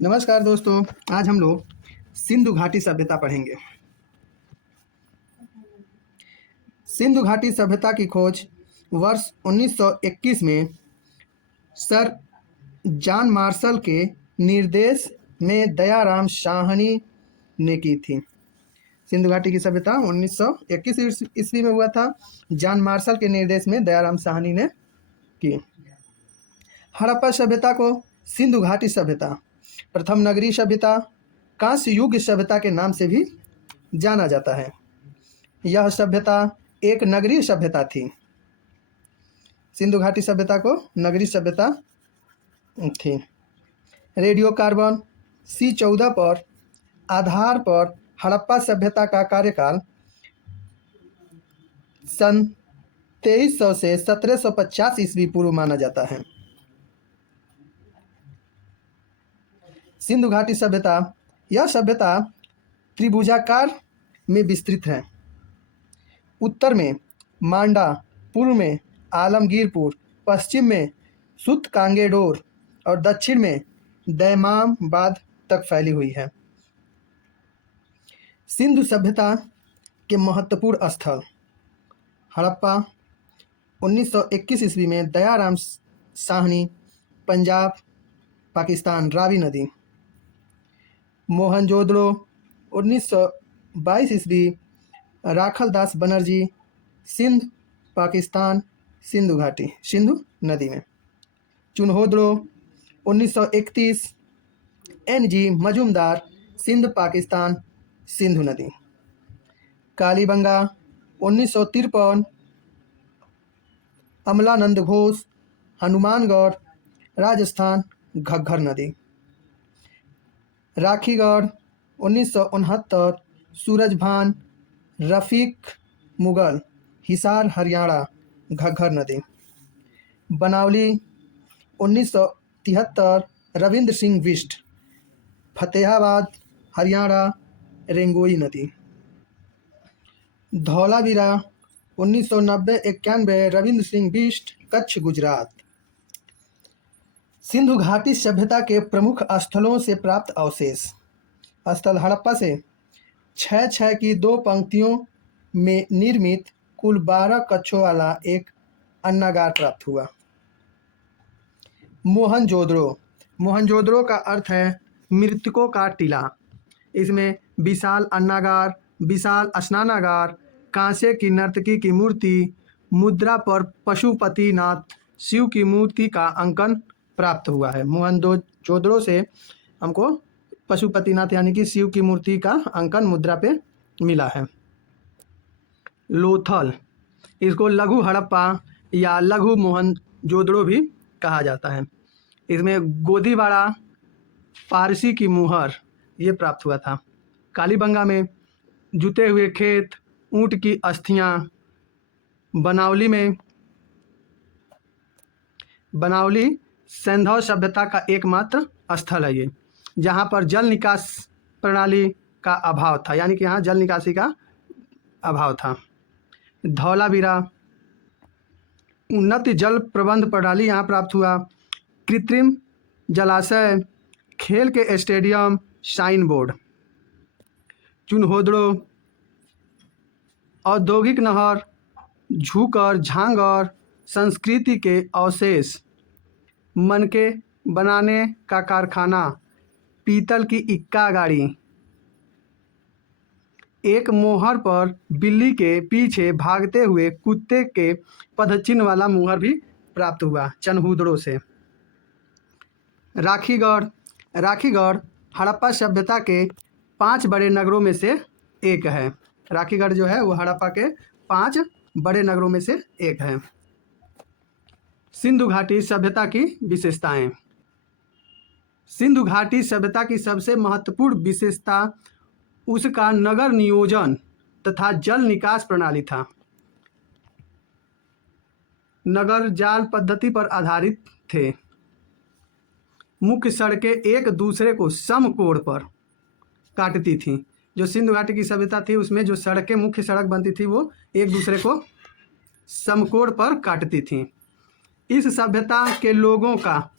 नमस्कार दोस्तों, आज हम लोग सिंधु घाटी सभ्यता पढ़ेंगे। सिंधु घाटी सभ्यता की खोज वर्ष 1921 में सर जॉन मार्शल के निर्देश में दयाराम साहनी ने की थी। सिंधु घाटी की सभ्यता 1921 ईस्वी में हुआ था। जॉन मार्शल के निर्देश में दयाराम साहनी ने की। हड़प्पा सभ्यता को सिंधु घाटी सभ्यता, प्रथम नगरीय सभ्यता, कांस्य युग सभ्यता के नाम से भी जाना जाता है। यह सभ्यता एक नगरीय सभ्यता थी। सिंधु घाटी सभ्यता को नगरीय सभ्यता थी। रेडियो कार्बन C14 पर आधार पर हड़प्पा सभ्यता का कार्यकाल सन 2300 से 1750 ईस्वी पूर्व माना जाता है। सिंधु घाटी सभ्यता, यह सभ्यता त्रिभुजाकार में विस्तृत है। उत्तर में मांडा, पूर्व में आलमगीरपुर, पश्चिम में सुतकांगेडोर और दक्षिण में दैमामाबाद तक फैली हुई है। सिंधु सभ्यता के महत्वपूर्ण स्थल: हड़प्पा 1921 ईस्वी में दयाराम साहनी, पंजाब, पाकिस्तान, रावी नदी। मोहनजोदड़ो 1922 ईस्वी, राखलदास बनर्जी, सिंध, पाकिस्तान, सिंधु घाटी, सिंधु नदी में। चुनहोदड़ो 1931, NG मजूमदार, सिंध, पाकिस्तान, सिंधु नदी। कालीबंगा 1953, अमलानंद घोष, हनुमानगढ़, राजस्थान, घग्गर नदी। राखीगढ़ 1969, सूरजभान, रफ़ीक मुगल, हिसार, हरियाणा, घग्गर नदी। बनावली 1973, रविंद्र सिंह बिष्ट, फतेहाबाद, हरियाणा, रेंगोई नदी। धौलावीरा 1990-91, रविंद्र सिंह बिष्ट, कच्छ, गुजरात। सिंधु घाटी सभ्यता के प्रमुख स्थलों से प्राप्त अवशेष: स्थल हड़प्पा से 6-6 की 2 पंक्तियों में निर्मित कुल 12 कक्षों वाला एक अन्नागार प्राप्त हुआ। मोहनजोदड़ो, मोहनजोदड़ो का अर्थ है मृतकों का टीला। इसमें विशाल अन्नागार, विशाल स्नानागार, कांसे की नर्तकी की मूर्ति, मुद्रा पर पशुपतिनाथ शिव की मूर्ति का अंकन प्राप्त हुआ है। मोहनजोदड़ो से हमको पशुपतिनाथ यानी कि शिव की मूर्ति का अंकन मुद्रा पे मिला है। लोथल, इसको लघु हड़प्पा या लघु मोहनजोदड़ो भी कहा जाता है। इसमें गोदीवाड़ा पारसी की मुहर ये प्राप्त हुआ था। कालीबंगा में जुते हुए खेत, ऊंट की अस्थियां। बनावली सैंधव सभ्यता का एकमात्र स्थल है ये, जहाँ पर जल निकास प्रणाली का अभाव था, यानी कि यहाँ जल निकासी का अभाव था। धौलावीरा उन्नत जल प्रबंध प्रणाली यहाँ प्राप्त हुआ। कृत्रिम जलाशय, खेल के स्टेडियम, साइन बोर्ड। चुनहोदड़ो औद्योगिक नहर, झूकर, झांगर संस्कृति के अवशेष, मनके बनाने का कारखाना, पीतल की इक्का गाड़ी, एक मोहर पर बिल्ली के पीछे भागते हुए कुत्ते के पदचिन्ह वाला मुहर भी प्राप्त हुआ चनहुदड़ो से। राखीगढ़ हड़प्पा सभ्यता के 5 बड़े नगरों में से एक है। राखीगढ़ जो है वो हड़प्पा के 5 बड़े नगरों में से एक है। सिंधु घाटी सभ्यता की विशेषताएं: सिंधु घाटी सभ्यता की सबसे महत्वपूर्ण विशेषता उसका नगर नियोजन तथा जल निकास प्रणाली था। नगर जाल पद्धति पर आधारित थे। मुख्य सड़कें एक दूसरे को समकोण पर काटती थीं। जो सिंधु घाटी की सभ्यता थी उसमें जो सड़कें, मुख्य सड़क बनती थी वो एक दूसरे को समकोण पर काटती थीं। इस सभ्यता के लोगों का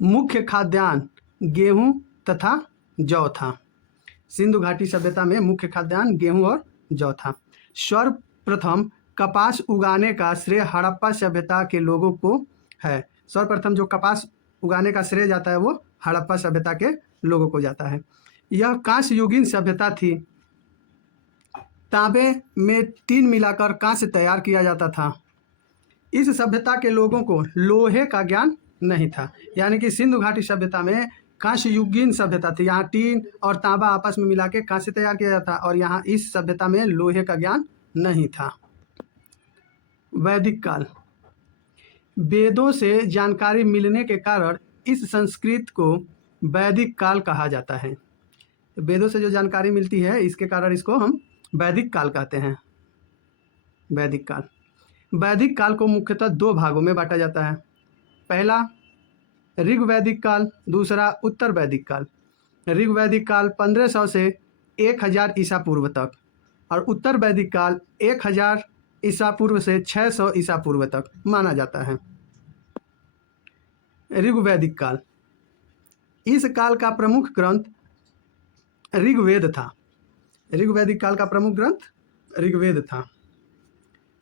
मुख्य खाद्यान्न गेहूं तथा जौ था। सिंधु घाटी सभ्यता में मुख्य खाद्यान्न गेहूं और जौ था। सर्वप्रथम कपास उगाने का श्रेय हड़प्पा सभ्यता के लोगों को है। सर्वप्रथम जो कपास उगाने का श्रेय जाता है वो हड़प्पा सभ्यता के लोगों को जाता है। यह कांस्य युगीन सभ्यता थी। तांबे में टीन मिलाकर कांस्य तैयार किया जाता था। इस सभ्यता के लोगों को लोहे का ज्ञान नहीं था। यानी कि सिंधु घाटी सभ्यता में कांस्य युगीन सभ्यता थी। यहाँ टीन और तांबा आपस में मिला के कांस्य तैयार किया जाता, और यहाँ इस सभ्यता में लोहे का ज्ञान नहीं था। वैदिक काल। वेदों से जानकारी मिलने के कारण इस संस्कृत को वैदिक काल कहा जाता है। वेदों से जो जानकारी मिलती है इसके कारण इसको हम वैदिक काल कहते हैं। वैदिक काल। वैदिक काल को मुख्यतः दो भागों में बांटा जाता है। पहला ऋग्वैदिक काल, दूसरा उत्तर वैदिक काल। ऋग्वैदिक काल 1500 से 1000 ईसा पूर्व तक, और उत्तर वैदिक काल 1000 ईसा पूर्व से 600 ईसा पूर्व तक माना जाता है। ऋग्वैदिक काल। इस काल का प्रमुख ग्रंथ ऋग्वेद था। ऋग्वैदिक काल का प्रमुख ग्रंथ ऋग्वेद था।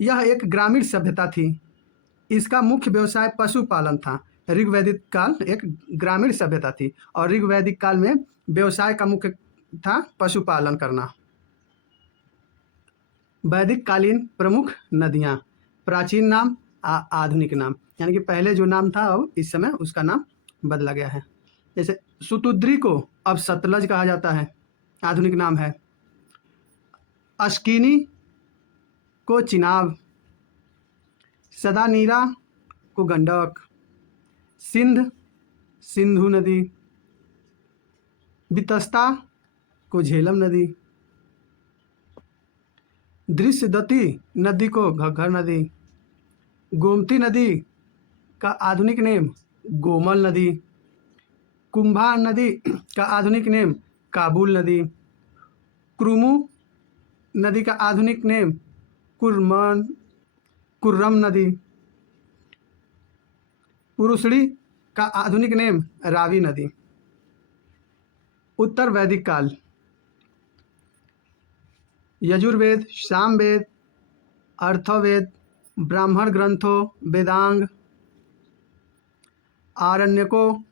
यह एक ग्रामीण सभ्यता थी। इसका मुख्य व्यवसाय पशुपालन था। ऋग्वैदिक काल एक ग्रामीण सभ्यता थी और ऋग्वैदिक काल में व्यवसाय का मुख्य था पशुपालन करना। वैदिक कालीन प्रमुख नदियाँ, प्राचीन नाम आधुनिक नाम, यानी कि पहले जो नाम था अब इस समय उसका नाम बदला गया है। जैसे सुतुद्री को अब सतलज कहा जाता है, आधुनिक नाम है। अश्किनी को चिनाब, सदानीरा को गंडक, सिंध सिंधु नदी, बितस्ता को झेलम नदी, दृश्यदती नदी को घग्घर नदी, गोमती नदी का आधुनिक नेम गोमल नदी, कुंभा नदी का आधुनिक नेम काबुल नदी, क्रुमु नदी का आधुनिक नेम कुर्रम नदी, पुरुषड़ी का आधुनिक नेम रावी नदी। उत्तर वैदिक काल। यजुर्वेद, सामवेद, अर्थवेद, ब्राह्मण ग्रंथों, वेदांग, आरण्यकों,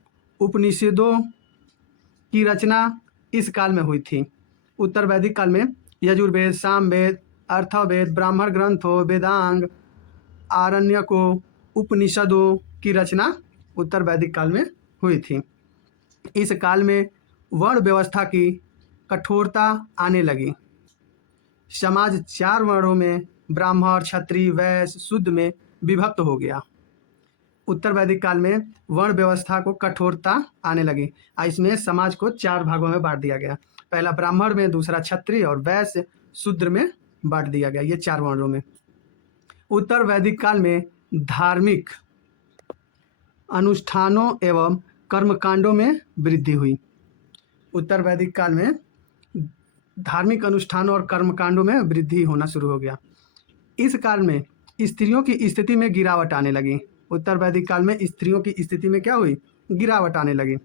उपनिषदों की रचना इस काल में हुई थी। उत्तर वैदिक काल में यजुर्वेद, सामवेद, अर्थवेद, ब्राह्मण ग्रंथों, वेदांग, आरण्यकों, उपनिषदों की रचना उत्तर वैदिक काल में हुई थी। इस काल में वर्ण व्यवस्था की कठोरता आने लगी। समाज 4 वर्णों में ब्राह्मण, क्षत्रिय, वैश्य, शूद्र में विभक्त हो गया। उत्तर वैदिक काल में वर्ण व्यवस्था को कठोरता आने लगी। इसमें समाज को 4 भागों में बांट दिया गया। पहला ब्राह्मण में, दूसरा क्षत्रिय और वैश्य, शूद्र में बांट दिया गया, ये 4 वर्णों में। उत्तर वैदिक काल में धार्मिक अनुष्ठानों एवं कर्मकांडों में वृद्धि हुई। उत्तर वैदिक काल में धार्मिक अनुष्ठानों और कर्मकांडों में वृद्धि होना शुरू हो गया। इस काल में स्त्रियों की स्थिति में गिरावट आने लगी। उत्तर वैदिक काल में स्त्रियों की स्थिति में क्या हुई? गिरावट आने लगी।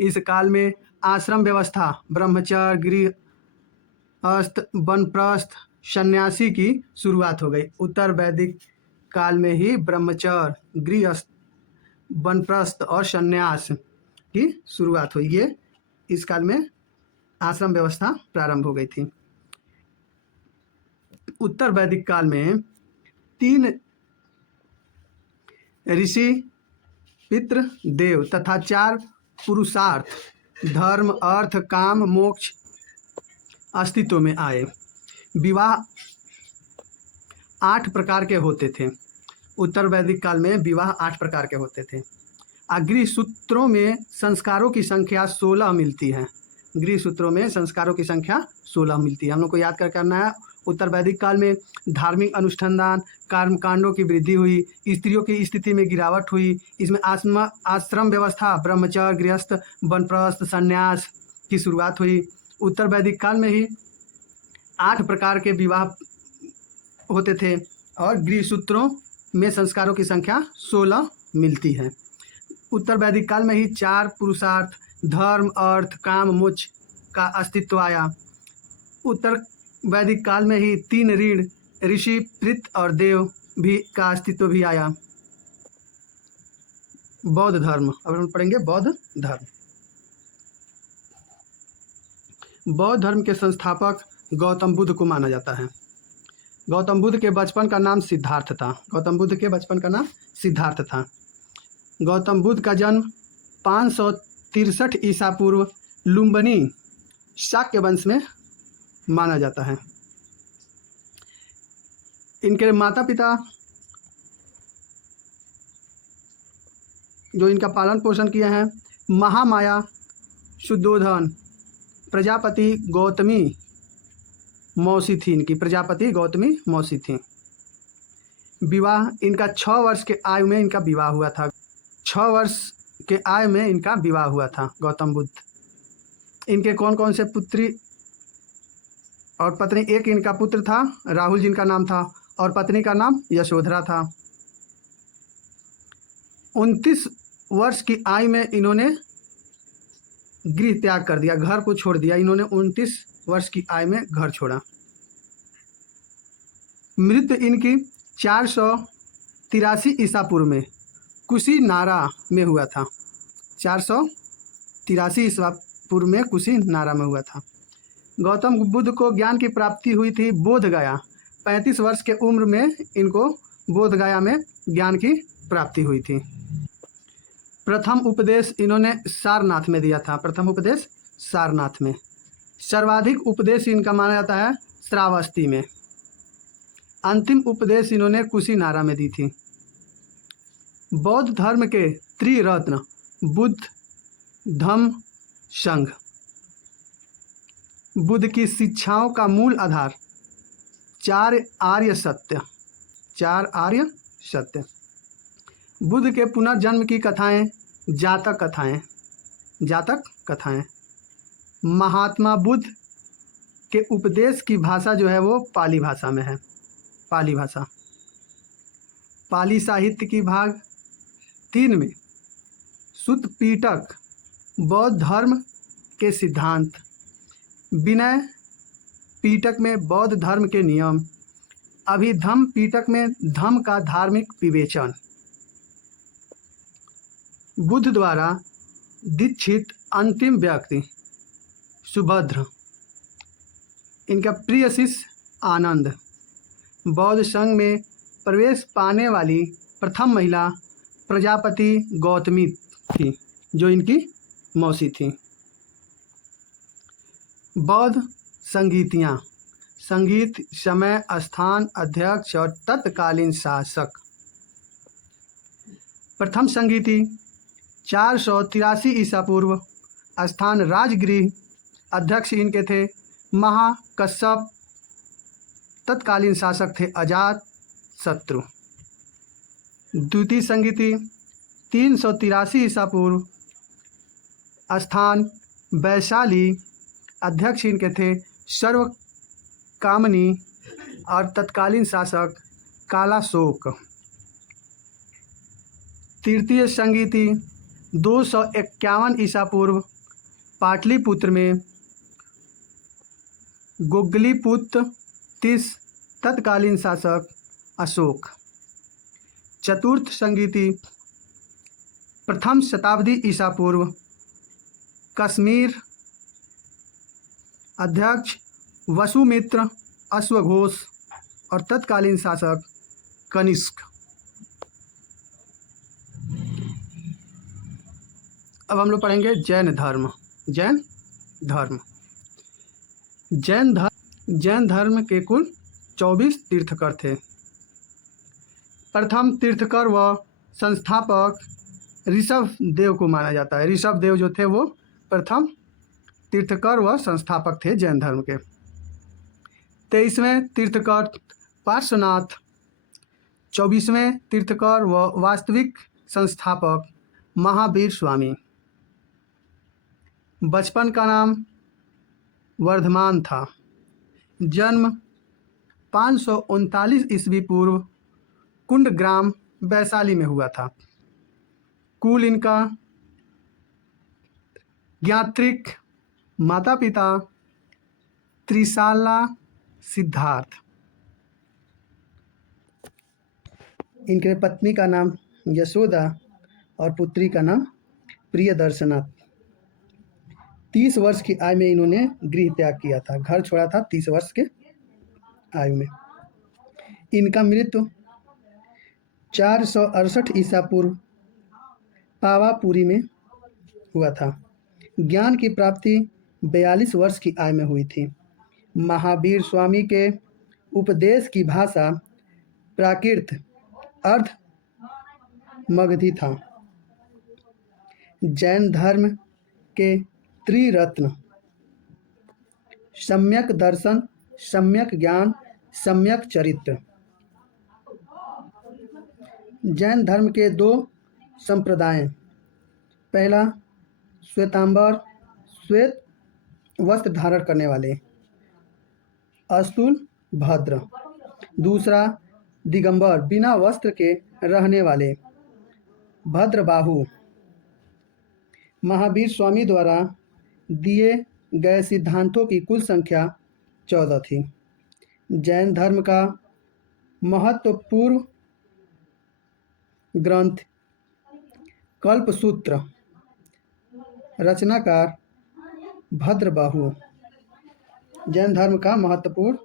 इस काल में आश्रम व्यवस्था, ब्रह्मचर्य, गृहस्थ, वानप्रस्थ, सन्यासी की शुरुआत हो गई। उत्तर वैदिक काल में ही ब्रह्मचर्य, गृहस्थ, वानप्रस्थ और सन्यास की शुरुआत हुई। ये इस काल में आश्रम व्यवस्था प्रारंभ हो गई थी। उत्तर वैदिक काल में 3 ऋषि, पितृ, देव तथा 4 पुरुषार्थ धर्म, अर्थ, काम, मोक्ष अस्तित्व में आए। विवाह 8 प्रकार के होते थे। उत्तर वैदिक काल में विवाह 8 प्रकार के होते थे। गृह सूत्रों में संस्कारों की संख्या 16 मिलती है। गृह सूत्रों में संस्कारों की संख्या 16 मिलती है। हम लोग को याद कर करना है। उत्तर वैदिक काल में धार्मिक अनुष्ठान, कर्मकांडों की वृद्धि हुई, स्त्रियों की स्थिति में गिरावट हुई। इसमें आश्रम व्यवस्था, ब्रह्मचर्य, गृहस्थ, वानप्रस्थ, संन्यास की शुरुआत हुई। उत्तर वैदिक काल में ही 8 प्रकार के विवाह होते थे और गृह सूत्रों में संस्कारों की संख्या 16 मिलती है। उत्तर वैदिक काल में ही 4 पुरुषार्थ धर्म, अर्थ, काम, मोक्ष का अस्तित्व आया। उत्तर वैदिक काल में ही 3 ऋण, ऋषि, पृथ और देव भी का अस्तित्व भी आया। बौद्ध धर्म, अब हम पढ़ेंगे बौद्ध धर्म। बौद्ध धर्म के संस्थापक गौतम बुद्ध को माना जाता है। गौतम बुद्ध के बचपन का नाम सिद्धार्थ था। गौतम बुद्ध के बचपन का नाम सिद्धार्थ था। गौतम बुद्ध का जन्म 563 ईसा पूर्व लुम्बिनी शाक्य वंश में माना जाता है। इनके माता पिता जो इनका पालन पोषण किए हैं, महामाया शुद्धोधन, प्रजापति गौतमी मौसी थी। इनकी प्रजापति गौतमी मौसी थी। विवाह इनका 6 वर्ष के आयु में इनका विवाह हुआ था। 6 वर्ष के आयु में इनका विवाह हुआ था गौतम बुद्ध। इनके कौन कौन से पुत्री और पत्नी? एक इनका पुत्र था राहुल जिनका नाम था, और पत्नी का नाम यशोधरा था। 29 वर्ष की आयु में इन्होंने गृह त्याग कर दिया, घर को छोड़ दिया। इन्होंने 29 वर्ष की आयु में घर छोड़ा। मृत्यु इनकी 483 ईसा पूर्व में कुशीनारा में हुआ था। 483 ईसा पूर्व में कुशीनारा में हुआ था। गौतम बुद्ध को ज्ञान की प्राप्ति हुई थी बोध गया। 35 वर्ष के उम्र में इनको बोध गया में ज्ञान की प्राप्ति हुई थी। प्रथम उपदेश इन्होंने सारनाथ में दिया था। प्रथम उपदेश सारनाथ में। सर्वाधिक उपदेश इनका माना जाता है श्रावस्ती में। अंतिम उपदेश इन्होंने कुशीनारा में दी थी। बौद्ध धर्म के त्रिरत्न बुद्ध, धम्म, संघ। बुद्ध की शिक्षाओं का मूल आधार 4 आर्य सत्य। 4 आर्य सत्य। बुद्ध के पुनर्जन्म की कथाएं जातक कथाएं। जातक कथाएं। महात्मा बुद्ध के उपदेश की भाषा जो है वो पाली भाषा में है। पाली भाषा। पाली साहित्य की भाग 3 में सुत्त पिटक बौद्ध धर्म के सिद्धांत, विनय पिटक में बौद्ध धर्म के नियम, अभिधम्म पिटक में धम्म का धार्मिक विवेचन, बुद्ध द्वारा दीक्षित अंतिम व्यक्ति सुभद्र, इनका प्रिय शिष्य आनंद, बौद्ध संघ में प्रवेश पाने वाली प्रथम महिला प्रजापति गौतमी थी जो इनकी मौसी थी। बौद्ध संगीतियाँ। संगीत, समय, स्थान, अध्यक्ष और तत्कालीन शासक। प्रथम संगीति 483 ईसा पूर्व, स्थान राजगृह, अध्यक्ष इनके थे महाकश्यप, तत्कालीन शासक थे अजात शत्रु। द्वितीय संगीति 383 ईसा पूर्व, स्थान वैशाली, अध्यक्ष इनके थे सर्वकामनी और तत्कालीन शासक कालाशोक। तृतीय संगीति 251 ईसा पूर्व, पाटलिपुत्र में गोगलीपुत्र 30, तत्कालीन शासक अशोक। चतुर्थ संगीति प्रथम शताब्दी ईसा पूर्व, कश्मीर, अध्यक्ष वसुमित्र अश्वघोष और तत्कालीन शासक कनिष्क। अब हम लोग पढ़ेंगे जैन धर्म। जैन धर्म। जैन धर्म के कुल 24 तीर्थकर थे। प्रथम तीर्थकर व संस्थापक ऋषभ देव को माना जाता है। ऋषभ देव जो थे वो प्रथम तीर्थकर व संस्थापक थे जैन धर्म के। 23वें तीर्थकर पार्श्वनाथ, 24वें तीर्थकर व वास्तविक संस्थापक महावीर स्वामी। बचपन का नाम वर्धमान था। जन्म 539 ईस्वी पूर्व कुंडग्राम वैशाली में हुआ था। कुल इनका ज्ञात्रिक माता पिता त्रिशाला सिद्धार्थ। इनके पत्नी का नाम यशोदा और पुत्री का नाम प्रियदर्शना। 30 वर्ष की आयु में इन्होंने गृह त्याग किया था, घर छोड़ा था 30 वर्ष के आयु में। इनका मृत्यु 468 ईसा पूर्व पावापुरी में हुआ था। ज्ञान की प्राप्ति 42 वर्ष की आयु में हुई थी। महावीर स्वामी के उपदेश की भाषा प्राकृत अर्ध मगधी था। जैन धर्म के त्रिरत्न सम्यक दर्शन, सम्यक ज्ञान, सम्यक चरित्र। जैन धर्म के 2 संप्रदाय, पहला श्वेतांबर श्वेत वस्त्र धारण करने वाले अस्तुल भद्र, दूसरा दिगंबर बिना वस्त्र के रहने वाले भद्रबाहु। महावीर स्वामी द्वारा दिए गए सिद्धांतों की कुल संख्या 14 थी। जैन धर्म का महत्वपूर्ण ग्रंथ कल्पसूत्र, रचनाकार भद्रबाहु। जैन धर्म का महत्वपूर्ण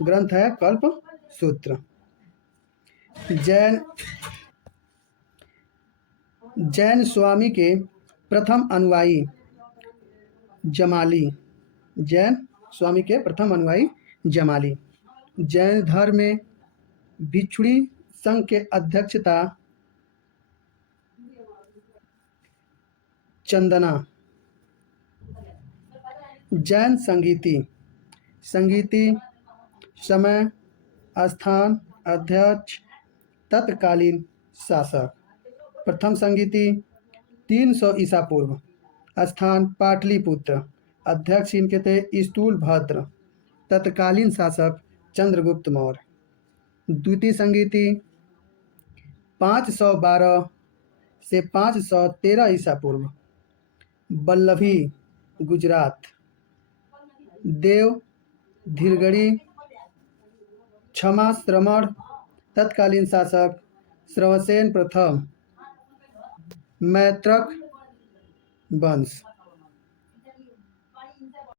ग्रंथ है कल्पसूत्र। जैन स्वामी के प्रथम अनुयायी जमाली। जैन स्वामी के प्रथम अनुयायी जमाली। जैन धर्म में भिक्षुणी संघ के अध्यक्षता चंदना। जैन संगीति समय, स्थान, अध्यक्ष, तत्कालीन शासक। प्रथम संगीति 300 ईसा पूर्व, स्थान पाटलिपुत्र, अध्यक्ष इनके थे स्थूल भद्र, तत्कालीन शासक चंद्रगुप्त मौर्य। द्वितीय संगीति 512 से 513 ईसा पूर्व, बल्लभी गुजरात। देव धीरगढ़ी क्षमा श्रमण, तत्कालीन शासक श्रवसेन प्रथम, मैत्रक वंश।